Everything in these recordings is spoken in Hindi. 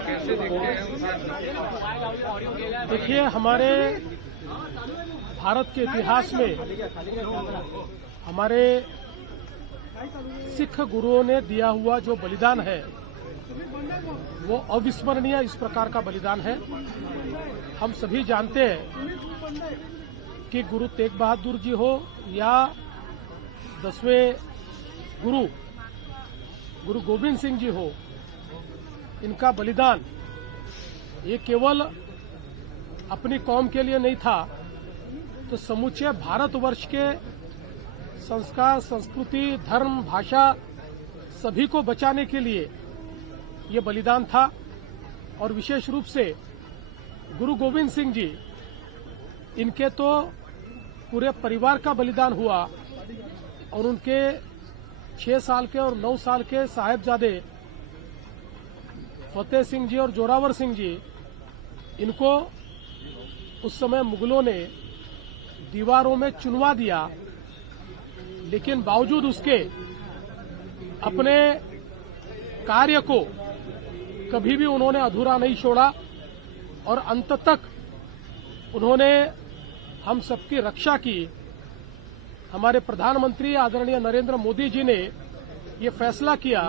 कैसे देखते हैं? देखिए, हमारे भारत के इतिहास में हमारे सिख गुरुओं ने दिया हुआ जो बलिदान है वो अविस्मरणीय इस प्रकार का बलिदान है। हम सभी जानते हैं कि गुरु तेग बहादुर जी हो या 10वें गुरु गोविंद सिंह जी हो, इनका बलिदान ये केवल अपनी कौम के लिए नहीं था, तो समूचे भारतवर्ष के संस्कार, संस्कृति, धर्म, भाषा सभी को बचाने के लिए ये बलिदान था। और विशेष रूप से गुरु गोविंद सिंह जी, इनके तो पूरे परिवार का बलिदान हुआ और उनके 6 साल के और 9 साल के साहिबजादे फतेह सिंह जी और जोरावर सिंह जी, इनको उस समय मुगलों ने दीवारों में चुनवा दिया, लेकिन बावजूद उसके अपने कार्य को कभी भी उन्होंने अधूरा नहीं छोड़ा और अंत तक उन्होंने हम सबकी रक्षा की। हमारे प्रधानमंत्री आदरणीय नरेंद्र मोदी जी ने ये फैसला किया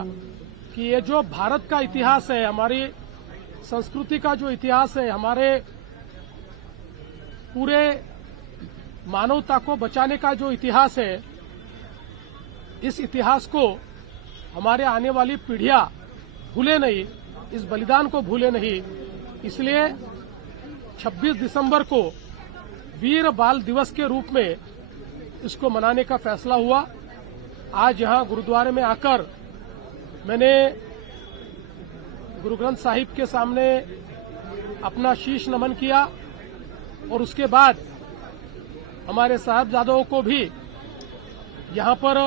कि ये जो भारत का इतिहास है, हमारी संस्कृति का जो इतिहास है, हमारे पूरे मानवता को बचाने का जो इतिहास है, इस इतिहास को हमारे आने वाली पीढ़ियां भूले नहीं, इस बलिदान को भूले नहीं। इसलिए 26 दिसंबर को वीर बाल दिवस के रूप में इसको मनाने का फैसला हुआ। आज यहां गुरुद्वारे में आकर मैंने गुरु ग्रंथ साहिब के सामने अपना शीश नमन किया और उसके बाद हमारे साहिबजादों को भी यहां पर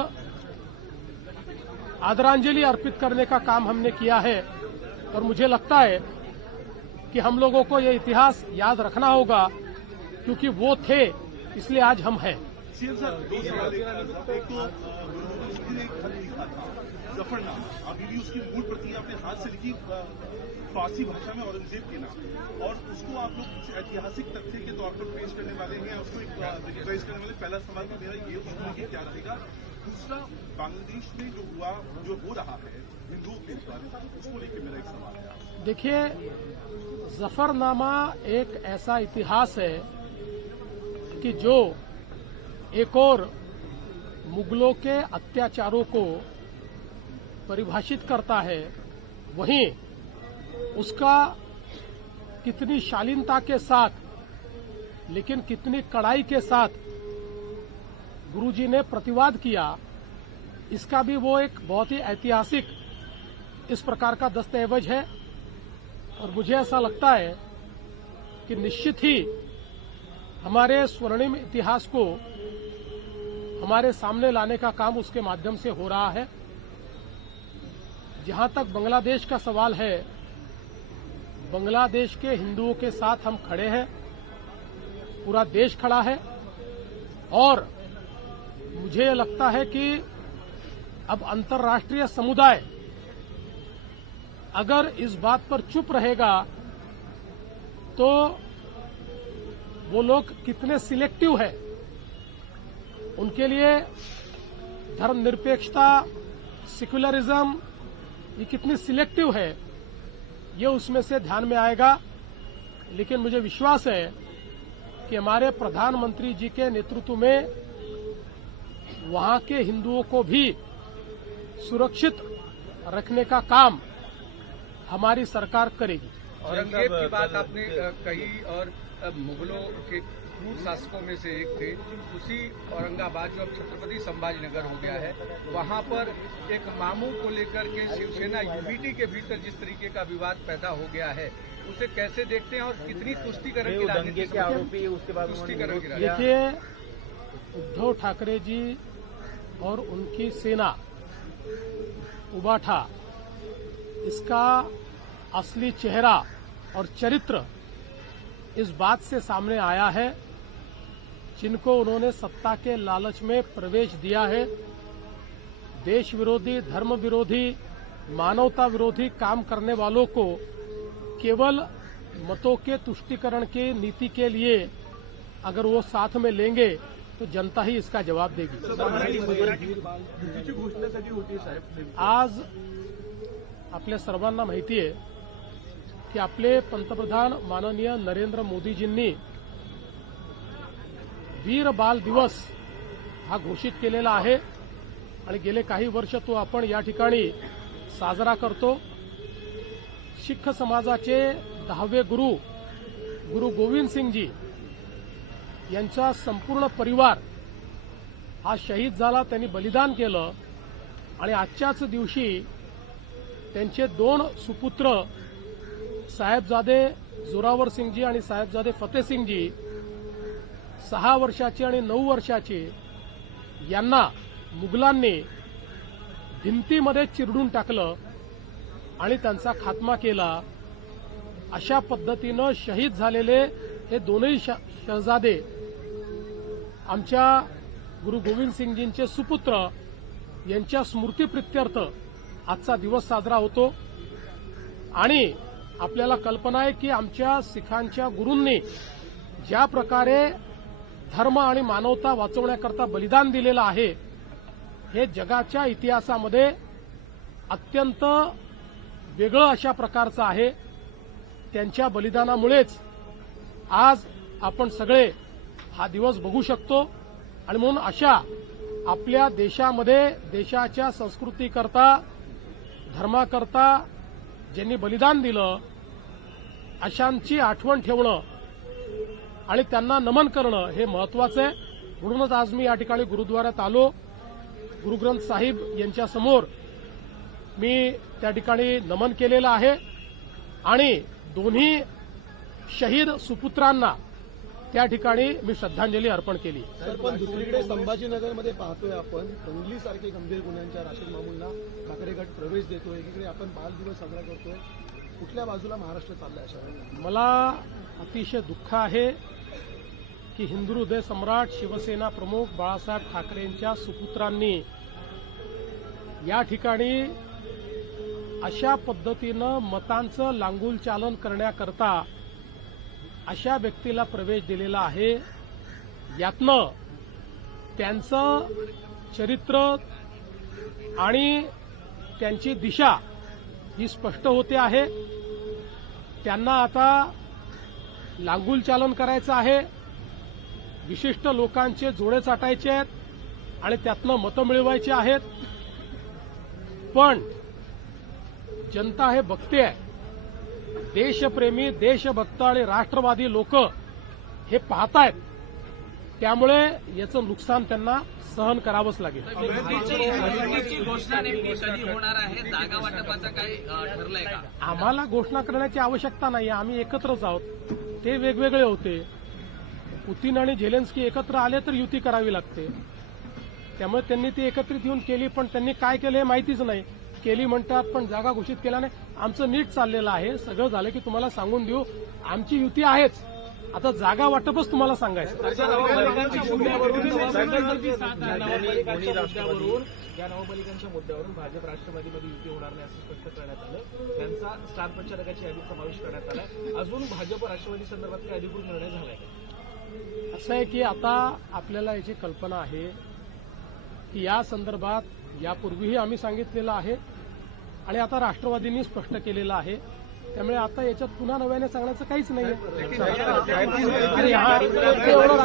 आदरांजलि अर्पित करने का काम हमने किया है। और मुझे लगता है कि हम लोगों को ये इतिहास याद रखना होगा, क्योंकि वो थे इसलिए आज हम हैं। सीएम साहब, 2 सवाल। एक तो उसने खत लिखा था जफरनामा, अभी भी उसकी मूल प्रति अपने हाथ से लिखी फारसी भाषा में औरंगजेब के नाम, और उसको आप लोग ऐतिहासिक तथ्य के तौर पर पेश करने वाले हैं, उसको एक पेश करने वाले। पहला सवाल तो मेरा ये उसको लेके क्या रहेगा। दूसरा, बांग्लादेश में जो हो रहा है हिंदुओं के बारे में, उसको लेकर मेरा एक सवाल है। देखिए, जफरनामा एक ऐसा इतिहास है कि जो एक और मुगलों के अत्याचारों को परिभाषित करता है, वहीं उसका कितनी शालीनता के साथ, लेकिन कितनी कड़ाई के साथ गुरुजी ने प्रतिवाद किया, इसका भी वो एक बहुत ही ऐतिहासिक इस प्रकार का दस्तावेज है। और मुझे ऐसा लगता है कि निश्चित ही हमारे स्वर्णिम इतिहास को हमारे सामने लाने का काम उसके माध्यम से हो रहा है। जहां तक बांग्लादेश का सवाल है, बांग्लादेश के हिंदुओं के साथ हम खड़े हैं, पूरा देश खड़ा है। और मुझे लगता है कि अब अंतर्राष्ट्रीय समुदाय अगर इस बात पर चुप रहेगा तो वो लोग कितने सिलेक्टिव है, उनके लिए धर्मनिरपेक्षता, सेक्युलरिज्म, ये कितनी सिलेक्टिव है, ये उसमें से ध्यान में आएगा। लेकिन मुझे विश्वास है कि हमारे प्रधानमंत्री जी के नेतृत्व में वहां के हिंदुओं को भी सुरक्षित रखने का काम हमारी सरकार करेगी। औरंगजेब की बात आपने कही, और मुगलों के क्रूर शासकों में से एक थे। उसी औरंगाबाद जो अब छत्रपति संभाजीनगर हो गया है, वहां पर एक मामू को लेकर के शिवसेना यूबीटी के भीतर जिस तरीके का विवाद पैदा हो गया है, उसे कैसे देखते हैं और कितनी तुष्टीकरण की राजनीति के आरोपी उसके बाद तुष्टीकरण की राजनीति? देखिए, उद्धव ठाकरे जी और उनकी सेना उबाठा, इसका असली चेहरा और चरित्र इस बात से सामने आया है, जिनको उन्होंने सत्ता के लालच में प्रवेश दिया है, देश विरोधी, धर्म विरोधी मानवता विरोधी काम करने वालों को केवल मतों के तुष्टीकरण की नीति के लिए अगर वो साथ में लेंगे तो जनता ही इसका जवाब देगी। युतीची घोषणेसाठी होती साहेब। आज आपल्या सर्वांना माहिती आहे की आपले पंतप्रधान माननीय नरेंद्र मोदीजींनी वीर बाल दिवस हा घोषित केलेला आहे आणि गेले काही वर्ष तो आपण या ठिकाणी साजरा करतो। शीख समाजाचे 10वे गुरु गोविंद सिंगजी यांचा संपूर्ण परिवार हा शहीद झाला, त्यांनी बलिदान केलं आणि आजच्याच दिवशी त्यांचे 2 सुपुत्र साहेबजादे जोरावर सिंगजी आणि साहेबजादे फतेसिंगजी 6 वर्षाचे आणि 9 वर्षाचे यांना मुघलांनी भिंतीमध्ये चिरडून टाकलं आणि त्यांचा खात्मा केला। अशा पद्धतीनं शहीद झालेले हे दोनही शहजादे आमच्या गुरु गोविंद सिंगजींचे सुपुत्र यांच्या स्मृतीप्रित्यर्थ आजचा दिवस साजरा होतो। आणि आपल्याला कल्पना आहे की आमच्या सिखांच्या गुरूंनी ज्या प्रकारे धर्म आणि मानवता वाचवण्याकरता बलिदान दिलेलं आहे हे जगाच्या इतिहासामध्ये अत्यंत वेगळं अशा प्रकारचं आहे। त्यांच्या बलिदानामुळेच आज आपण सगळे हा दिवस बघू शकतो आणि म्हणून अशा आपल्या देशामध्ये देशाच्या संस्कृतीकरता धर्माकरता ज्यांनी बलिदान दिलं अशांची आठवण ठेवणं आणि त्यांना नमन करणं हे महत्वाचं आहे। म्हणूनच आज मी या ठिकाणी गुरुद्वारात आलो। गुरु ग्रंथ साहिब यांच्यासमोर मी त्या ठिकाणी नमन केलेलं आहे आणि दोन्ही शहीद सुपुत्रांना त्या ठिकाणी मी श्रद्धांजली अर्पण केली। सर, पण दुसरीकडे संभाजीनगरमध्ये पाहतोय आपण दंगलीसारखे गंभीर गुन्ह्यांच्या राशीद मामूंना ठाकरे गट प्रवेश देतोय, एकीकडे आपण बाल दिवस साजरा करतोय। कुठल्या बाजूला महाराष्ट्र चाललाय अशा वेळेला? मला अतिशय दुःख आहे की हिंदू हृदय सम्राट शिवसेना प्रमुख बाळासाहेब ठाकरेंच्या सुपुत्रांनी या ठिकाणी अशा पद्धतीनं मतांचं लांगुल चालन करण्याकरता अशा व्यक्तीला प्रवेश दिलेला आहे। यातनं त्यांचं चरित्र आणि त्यांची दिशा ही स्पष्ट होते आहे। त्यांना आता लांगुल चालन करायचं आहे, विशिष्ट लोकांचे जोडे चाटायचे आहेत आणि त्यातनं मतं मिळवायची आहेत। पण जनता हे बघते आहे, देशप्रेमी देशभक्त आणि राष्ट्रवादी लोक हे पाहतायत, त्यामुळे याचं नुकसान त्यांना सहन करावंच लागेल। युतीची घोषणा नेमकी कधी होणार आहे? जागा वाटपाचं काही ठरलंय का? आम्हाला घोषणा करण्याची आवश्यकता नाही, आम्ही एकत्रच आहोत। ते वेगवेगळे होते, पुतीन आणि झेलेन्स्की एकत्र आले तर युती करावी लागते, त्यामुळे त्यांनी ती एकत्रित येऊन केली। पण त्यांनी काय केलं हे माहितीच नाही, केली म्हणतात पण जागा घोषित केला नाही। आमचं नीट चाललेलं आहे, सगळं झालं की तुम्हाला सांगून देऊ। आमची युती आहेच, आता जागा वाटपच तुम्हाला सांगायचं। या नवपालिकांच्या मुद्द्यावरून भाजप राष्ट्रवादीमध्ये युती होणार नाही असं स्पष्ट करण्यात आलं। त्यांचा स्टार प्रचारकाची यादीत समावेश करण्यात आलाय। अजून भाजप राष्ट्रवादी संदर्भात काही अधिकृत निर्णय झालाय का? असं आहे की आता आपल्याला याची कल्पना आहे की या संदर्भात यापूर्वीही आम्ही सांगितलेलं आहे आणि आता राष्ट्रवादींनी स्पष्ट केलेलं आहे, त्यामुळे आता याच्यात पुन्हा नव्याने सांगण्याचं काहीच नाही।